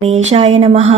గణేశాయ నమః.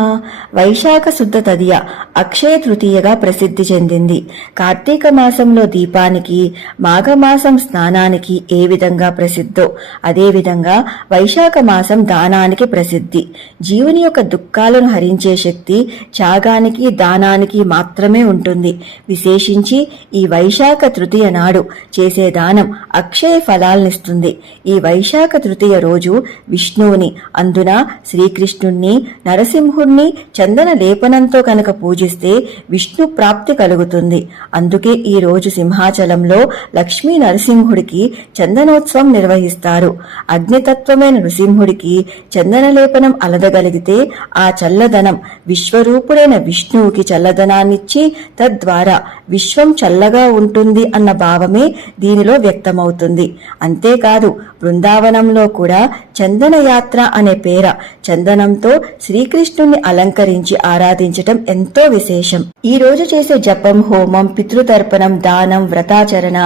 వైశాఖ శుద్ధ తదియ అక్షయ తృతీయగా ప్రసిద్ధి చెందింది. కార్తీక మాసంలో దీపానికి, మాఘమాసం స్నానానికి ఏ విధంగా ప్రసిద్ధో అదేవిధంగా వైశాఖ మాసం దానానికి ప్రసిద్ధి. జీవుని యొక్క దుఃఖాలను హరించే శక్తి త్యాగానికి, దానానికి మాత్రమే ఉంటుంది. విశేషించి ఈ వైశాఖ తృతీయ నాడు చేసే దానం అక్షయ ఫలాలనిస్తుంది. ఈ వైశాఖ తృతీయ రోజు విష్ణువుని, అందున శ్రీకృష్ణుణ్ణి, నరసింహుణ్ణి చందన లేపనంతో కనుక పూజిస్తే విష్ణు ప్రాప్తి కలుగుతుంది. అందుకే ఈ రోజు సింహాచలంలో లక్ష్మీ నరసింహుడికి చందనోత్సవం నిర్వహిస్తారు. అగ్నితత్వమైన నృసింహుడికి చందన లేపనం అలదగలిగితే ఆ చల్లదనం విశ్వరూపుడైన విష్ణువుకి చల్లదనాన్నిచ్చి తద్వారా విశ్వం చల్లగా ఉంటుంది అన్న భావమే దీనిలో వ్యక్తమవుతుంది. అంతేకాదు బృందావనంలో కూడా చందన యాత్ర అనే పేర చందనంతో శ్రీకృష్ణుణ్ణి అలంకరించి ఆరాధించటం ఎంతో విశేషం. ఈ రోజు చేసే జపం, హోమం, పితృతర్పణం, దానం, వ్రతాచరణ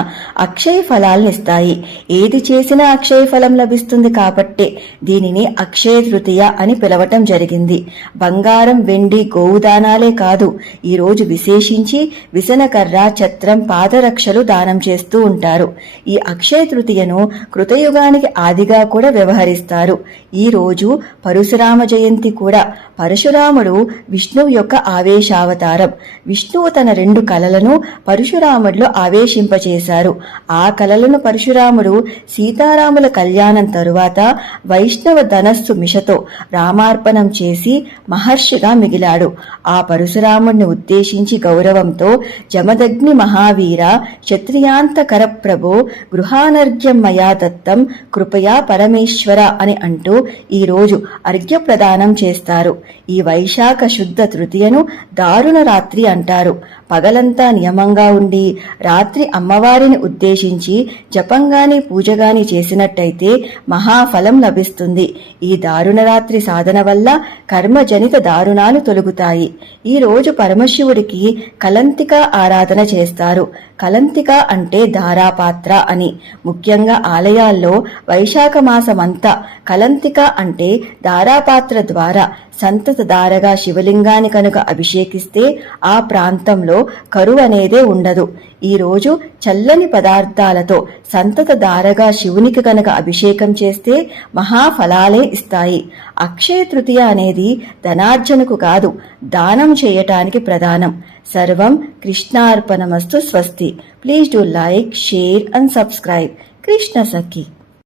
అక్షయ ఫలాలనిస్తాయి. ఏది చేసినా అక్షయ ఫలం లభిస్తుంది కాబట్టే దీనిని అక్షయ తృతీయ అని పిలవటం జరిగింది. బంగారం, వెండి, గోవుదానాలే కాదు, ఈ రోజు విశేషించి విసనకర్ర, ఛత్రం, పాదరక్షలు దానం చేస్తూ ఉంటారు. ఈ అక్షయ తృతీయను కృతయుగానికి ఆదిగా కూడా వ్యవహరిస్తారు. ఈ రోజు పరశురామ జయంతి కూడా. పరశురాముడు విష్ణువు యొక్క ఆవేశావతారం. విష్ణువు తన 2 కలలను పరశురాముడిలో ఆవేశింపచేశారు. ఆ కలలను పరశురాముడు సీతారాముల కళ్యాణం తరువాత వైష్ణవ ధనస్సు మిషతో రామార్పణం చేసి మహర్షిగా మిగిలాడు. ఆ పరశురాముడిని ఉద్దేశించి గౌరవంతో జమదగ్ని మహావీర క్షత్రియాంతకర ప్రభో గృహానర్ఘ్యం మయా దత్తం కృపయా పరమేశ్వర అని అంటూ ఈ రోజు అర్ఘ్య ప్రదానం చేస్తారు. ఈ వైశాఖ శుద్ధ తృతీయను దారుణ రాత్రి అంటారు. పగలంతా నియమంగా ఉండి రాత్రి అమ్మవారిని ఉద్దేశించి జపంగాని పూజగాని చేసినట్టయితే మహాఫలం లభిస్తుంది. ఈ దారుణ రాత్రి సాధన వల్ల కర్మజనిత దారుణాలు తొలగుతాయి. ఈ రోజు పరమశివుడికి కలంతిక ఆరాధన చేస్తారు. కలంతిక అంటే ధారాపాత్ర అని. ముఖ్యంగా ఆలయాల్లో వైశాఖ మాసమంతా కలంతిక అంటే ధారాపాత్ర ద్వారా సంతత ధారగా శివలింగాన్ని కనుక అభిషేకిస్తే ఆ ప్రాంతంలో కరువు అనేదే ఉండదు. ఈ రోజు చల్లని పదార్థాలతో సంతత ధారగా శివునికి కనుక అభిషేకం చేస్తే మహాఫలాలే ఇస్తాయి. అక్షయ తృతీయ అనేది ధనార్జనకు కాదు, దానం చేయటానికి ప్రధానం. సర్వం కృష్ణార్పణమస్తు. స్వస్తి. Please do like, share and subscribe. Krishna Sakhi.